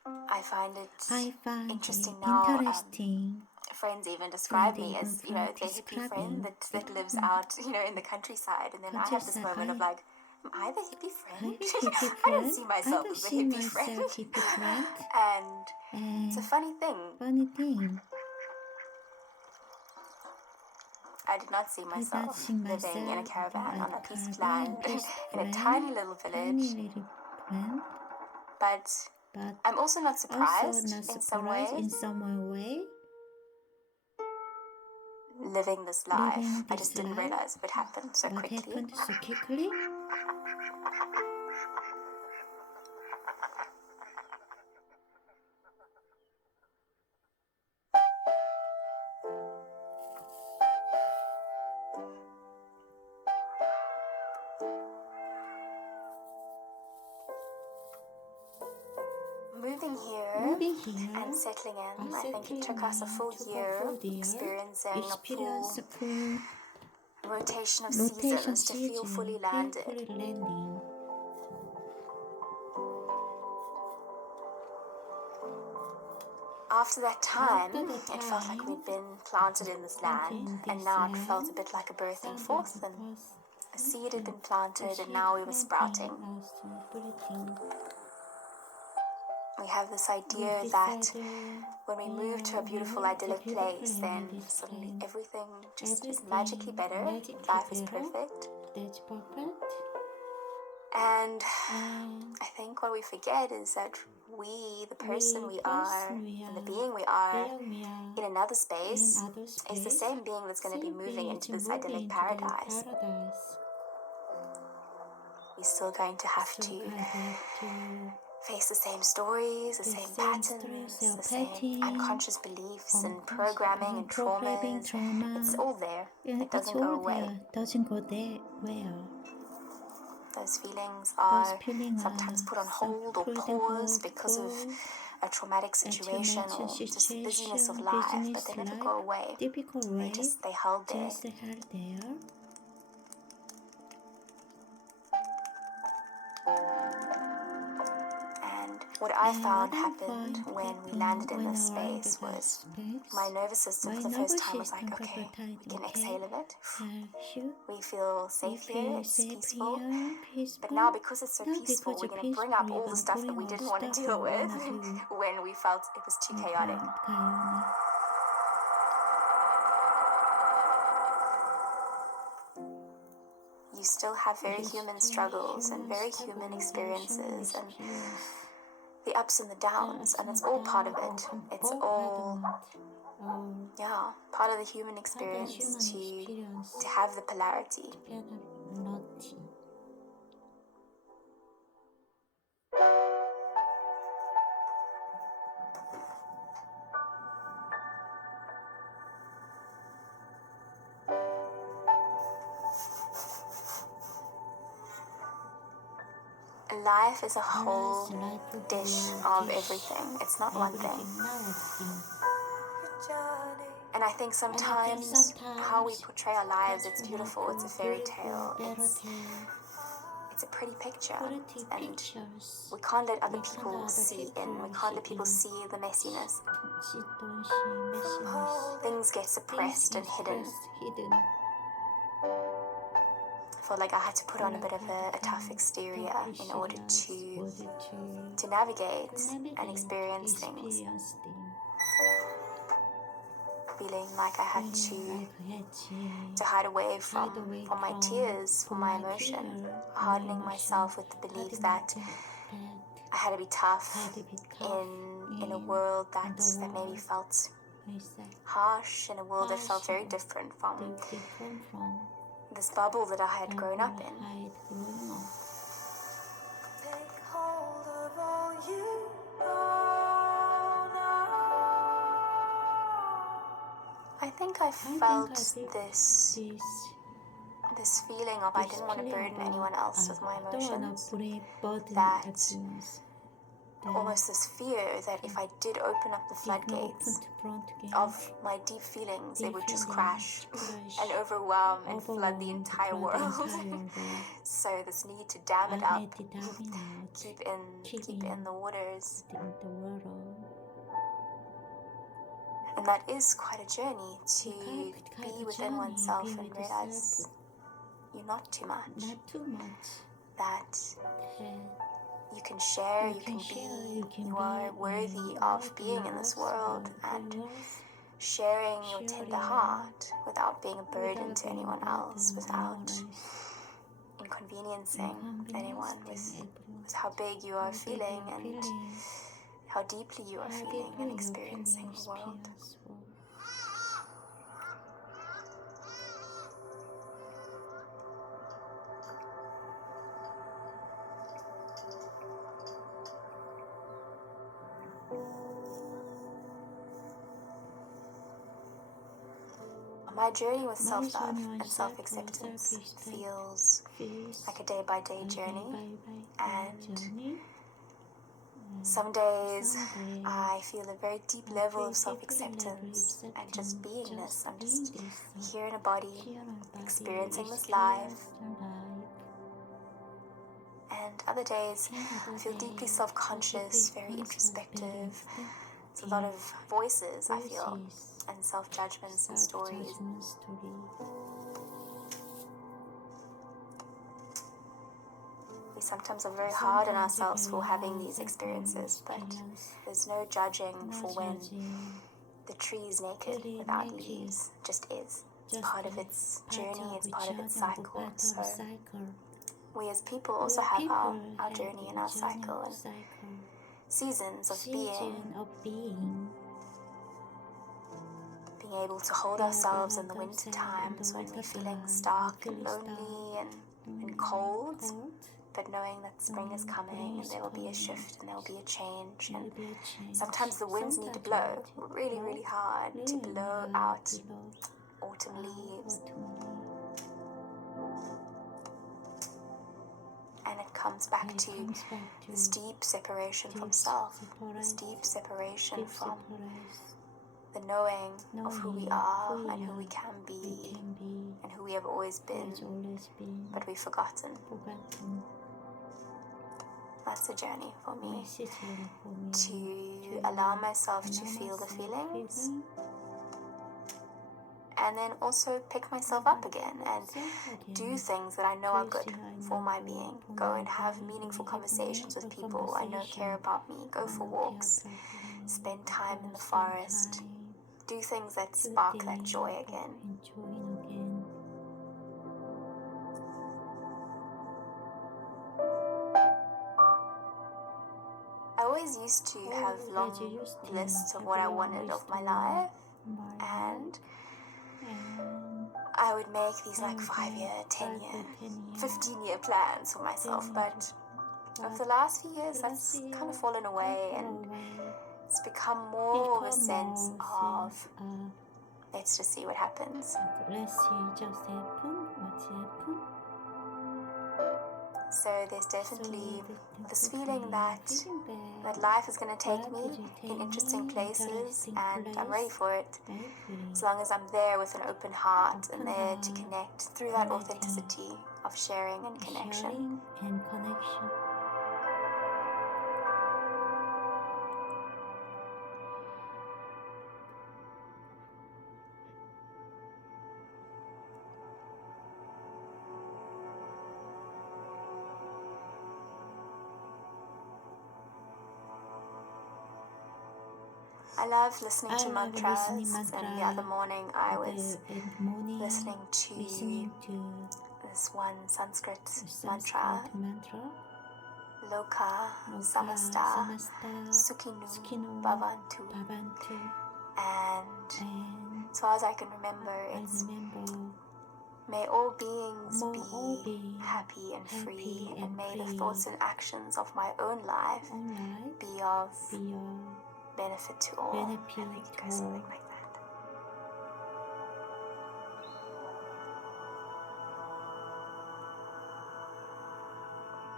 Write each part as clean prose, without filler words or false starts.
I find it interesting it now. interesting. Friends even describe me as, their hippie friend that lives out, in the countryside. And then I have this moment of like, am I the hippie friend? I don't see myself as a hippie friend. And it's a funny thing. I did not see myself living in a caravan on a piece of land in a tiny little village. But I'm also not surprised in some way. Living this life, I just didn't realize it would happen so quickly. Moving here and settling in, I think it took us a full year experiencing a full rotation of seasons to feel fully landed. After that time, it felt like we'd been planted in this land, and now it felt a bit like a birthing forth, and a seed had been planted, and now we were sprouting. We have this idea that when we move to a beautiful, idyllic place, then suddenly everything just is magically better, life is perfect. And I think what we forget is that we, the person we are, and the being we are, in another space, is the same being that's going to be moving into this idyllic paradise. We're still going to have to face the same stories, the same patterns, the same unconscious beliefs and programming and traumas. It's all there. It doesn't go away. Those feelings are sometimes put on hold or pause because of a traumatic situation or just the busyness of life, but they never go away. They held there. What I found happened when we landed in this space was my nervous system for the first time was like, okay, we can exhale a bit. We feel safe here, it's peaceful. But now because it's so peaceful, we're going to bring up all the stuff that we didn't want to deal with when we felt it was too chaotic. You still have very human struggles and very human experiences and the ups and the downs, and it's all part of it. It's all, part of the human experience to have the polarity. Life is a whole dish of everything. It's not one thing. And I think sometimes how we portray our lives, it's beautiful, it's a fairy tale, it's a pretty picture, and we can't let other people see in, we can't let people see the messiness. Things get suppressed and hidden. I felt like I had to put on a bit of a tough exterior in order to navigate and experience things. Feeling like I had to hide away from my tears, from my emotion, hardening myself with the belief that I had to be tough in a world that maybe felt harsh, in a world that felt very different from this bubble that I had grown up in. Take hold of all you know now. I think I felt this feeling of I didn't want to burden anyone else with my emotions, that almost this fear that if I did open up the floodgates of my deep feelings, they would just crash and overwhelm and flood the entire world. So this need to dam it up, keep in the waters. And that is quite a journey to be within oneself and realize you're not too much. That you can share, you can be, you are worthy of being in this world and sharing your tender heart without being a burden to anyone else, without inconveniencing anyone with how big you are feeling and how deeply you are feeling and experiencing the world. My journey with self-love and self-acceptance feels like a day-by-day journey, and some days I feel a very deep level of self-acceptance and just beingness. I'm just here in a body, experiencing this life. And other days I feel deeply self-conscious, very introspective. It's a lot of voices, I feel, and self-judgments and stories. We sometimes are very hard on ourselves for having these experiences, but there's no judging for when the tree is naked without leaves. It just is. It's part of its journey, it's part of its cycle. So we as people also have our journey and our cycle and seasons of being able to hold ourselves in the winter times when we're feeling stark and lonely and cold, but knowing that spring is coming and there will be a shift and there will be a change. And sometimes the winds need to blow really, really hard to blow out autumn leaves. And it comes back to this deep separation from self, this deep separation from the knowing of who we are and who we can be and who we have always been, but we've forgotten. That's a journey for me, to allow myself to feel the feelings and then also pick myself up again and do things that I know are good for my being. Go and have meaningful conversations with people I know care about me. Go for walks, spend time in the forest, do things that spark that joy again. I always used to have long lists of what I wanted of my life, and I would make these like 5-year, 10-year, 15-year plans for myself, but over the last few years that's kind of fallen away and it's become more of a sense of let's just see what happens. So there's definitely this feeling that life is going to take me in interesting places and I'm ready for it, as long as I'm there with an open heart and there to connect through that authenticity of sharing and connection. I love listening to mantras, and the other morning I was listening to this one Sanskrit mantra, Loka Samasta Sukhino Bhavantu, and as far as I can remember, it's may all beings be happy and free, and may the thoughts and actions of my own life be of benefit to all. I think it goes something like that.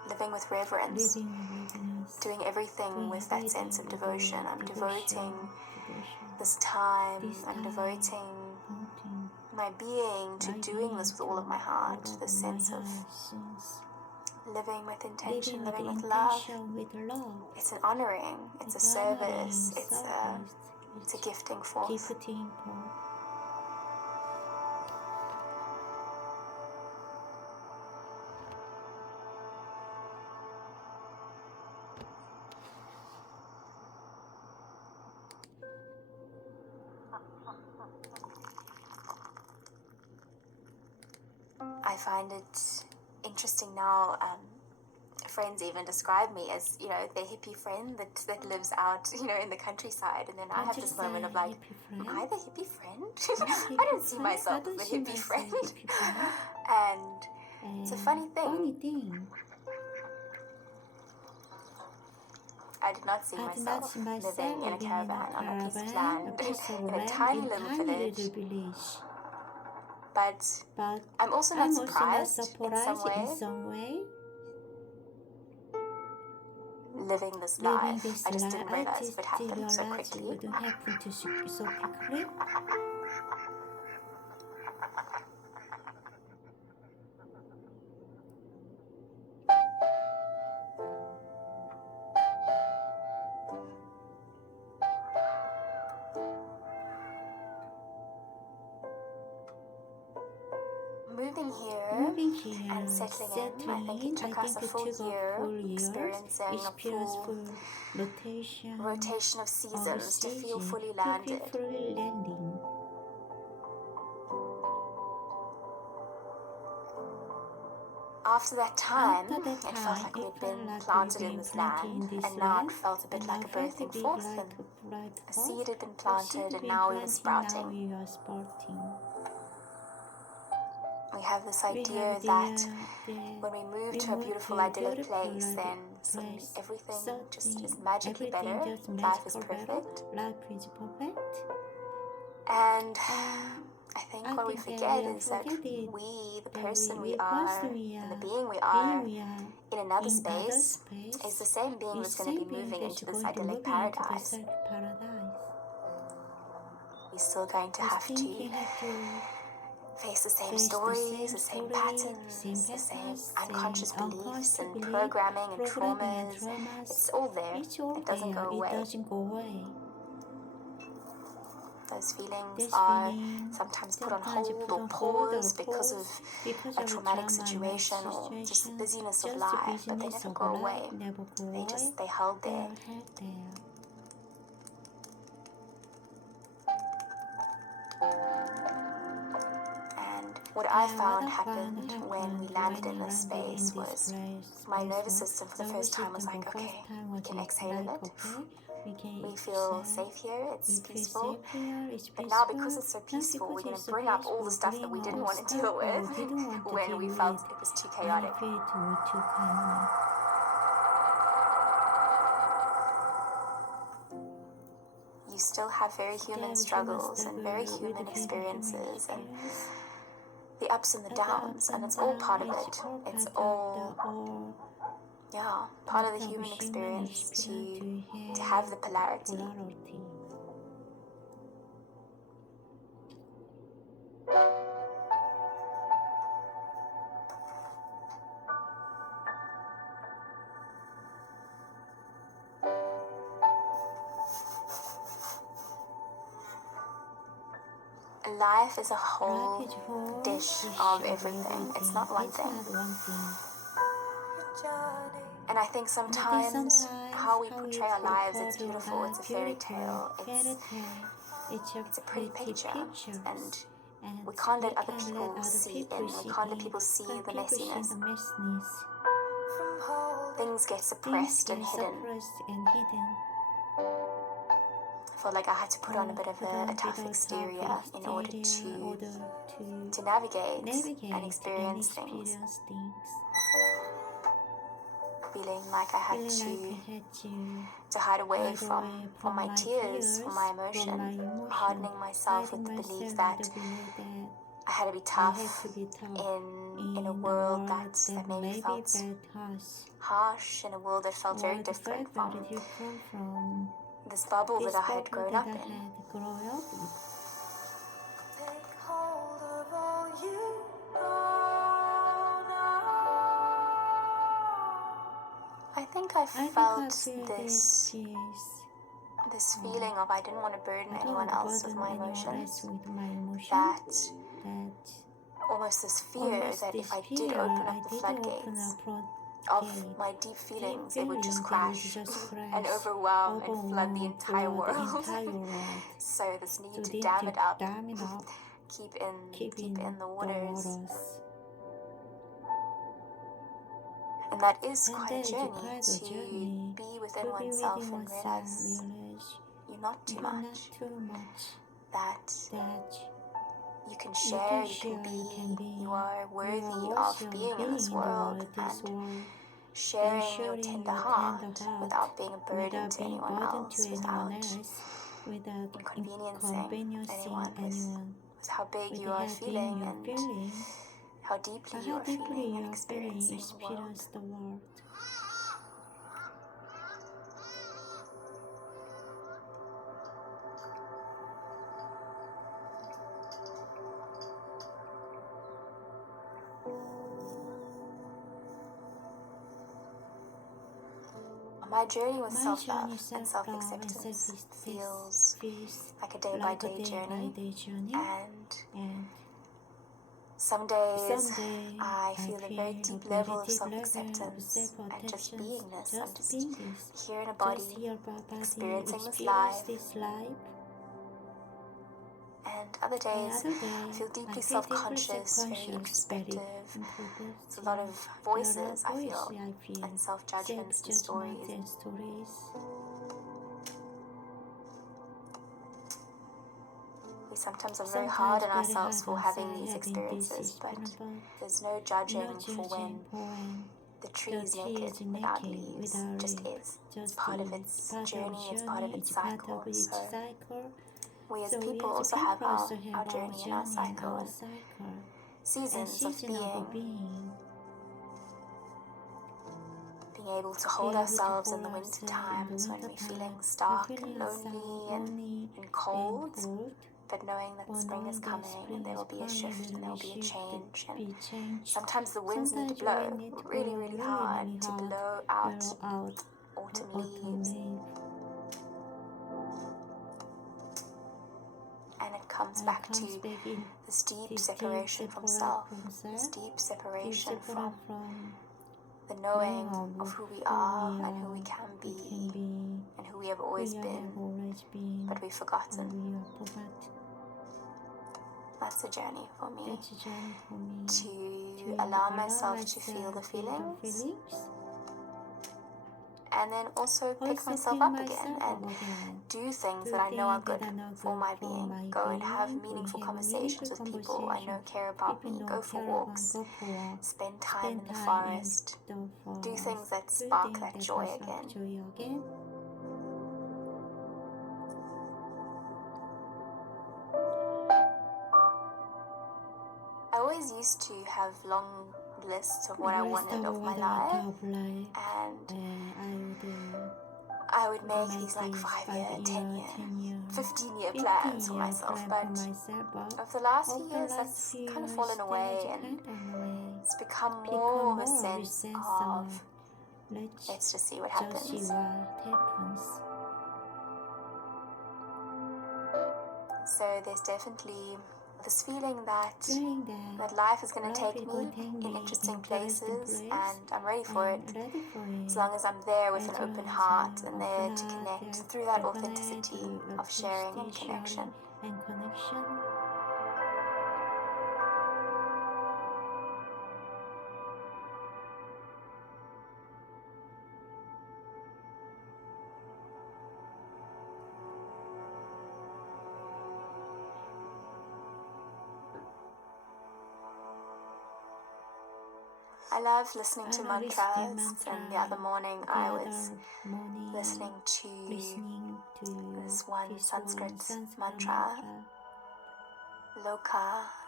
living with reverence, doing everything with that sense of devotion. I'm devoting this time, I'm devoting my being to doing this with all of my heart, this sense of living with intention, living with love. It's an honoring, it's a service, it's a gifting forth. I find it interesting now, friends even describe me as, you know, their hippie friend that lives out, you know, in the countryside. And then I have this moment of like, am I the hippie friend? I don't see myself as a hippie friend. And it's a funny thing. I did not see myself living in a caravan on a piece of land in a tiny little village. But I'm also not surprised in some way. Living this life, I just didn't realize it would happen so quickly. Moving here and settling in, I think it took us a full year experiencing a full rotation of seasons to feel fully landed. After that time, it felt like we'd been planted in this land, and now it felt a bit like a birthing forth, and a seed had been planted, and now we were sprouting. We have this idea that when we move to a beautiful idyllic place, then suddenly everything just is magically better, life is perfect. And I think what we forget is that we, the person we are, and the being we are, in another space, is the same being that's going to be moving into this idyllic paradise. We're still going to have to face the same stories, the same patterns, the same unconscious beliefs and programming and traumas. It's all there. It doesn't go away. Those feelings are sometimes put on hold or paused because of a traumatic situation or just the busyness of life, but they never go away. They held there. What I found happened when we landed in this space was my nervous system for the first time was like, okay, we can exhale a bit. We feel safe here, it's peaceful. But now because it's so peaceful, we're going to bring up all the stuff that we didn't want to deal with when we felt it was too chaotic. You still have very human struggles and very human experiences and the ups and the downs, and it's all part of it. It's all, part of the human experience to have the polarity. Life is a whole dish of everything. It's not one thing. And I think sometimes how we portray our lives, it's beautiful, it's a fairy tale, it's a pretty picture, and we can't let other people see in, we can't let people see the messiness. Things get suppressed and hidden. I felt like I had to put on a bit of a tough exterior in order to navigate and experience things. Feeling like I had to hide away from my tears, from my emotion, hardening myself with the belief that I had to be tough in a world that maybe felt harsh, in a world that felt very different from this bubble that I had grown up in. Take hold of all you know now. I think I felt this feeling of I didn't want to burden anyone else with my emotions, that almost this fear that if I did open up the floodgates of my deep feelings, it would just crash and overwhelm and flood the entire world. So this need to dam it up, keep in the waters. And that is quite a journey, to be within oneself and realize you're not too much, that you can share, you can be, you are worthy of being in this world, and sharing your tender heart without being a burden to anyone else, without inconveniencing anyone with how big you are feeling and how deeply you are feeling and experiencing the world. My journey with self-love and self-acceptance feels like a day-by-day journey, and some days I feel a very deep level of self-acceptance and just beingness. I'm just here in a body, experiencing this life. And other days I feel deeply self-conscious, very introspective. There's a lot of voices I feel, and self-judgments and stories. We sometimes are very hard on ourselves for having these experiences, but there's no judging for when the tree is naked without leaves. It just is. It's part of its journey, it's part of its cycle. So we as people also have our journey and our cycle, seasons of being able to hold ourselves in the winter times when we're feeling stark and lonely and cold, but knowing that spring is coming and there will be a shift and there will be a change. And sometimes the winds need to blow really, really hard to blow out autumn leaves. And it comes back to this deep separation from self, this deep separation from the knowing of who we are and who we can be and who we have always been, but we've forgotten. That's a journey for me, to allow myself to feel the feelings and then also pick myself up again and do things that I know are good for my being. Go and have meaningful conversations with people I know care about me. Go for walks, spend time in the forest, do things that spark that joy again. I always used to have long lists of what I wanted of my life, and I would make these like 5-year, 10-year, 15-year plans for myself, but over the last few years that's kind of fallen away, and it's become more of a sense of let's just see what happens. So there's definitely this feeling that life is going to take me in interesting places, and I'm ready for it as long as I'm there with an open heart and there to connect through that authenticity of sharing and connection. I love listening to mantras, and the other morning I was listening to this one Sanskrit mantra, Loka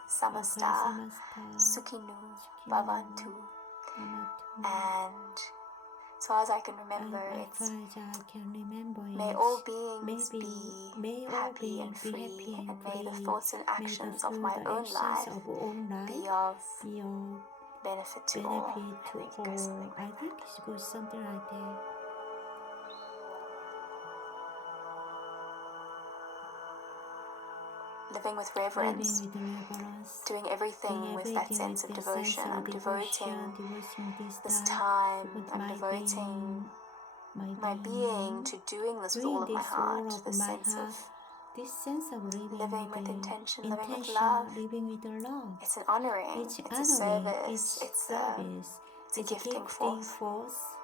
Samasta, Sukhinu, Bhavantu. And so as I can remember, it's may all beings be happy and free, and may the thoughts and actions of my own life be of benefit to all. I think it goes something like that. Living with reverence, doing everything with that sense of devotion. I'm devoting this time, I'm devoting my being to doing this with all of my heart, this sense of living with intention, living with love. It's an honoring, it's a service, it's a gifting forth.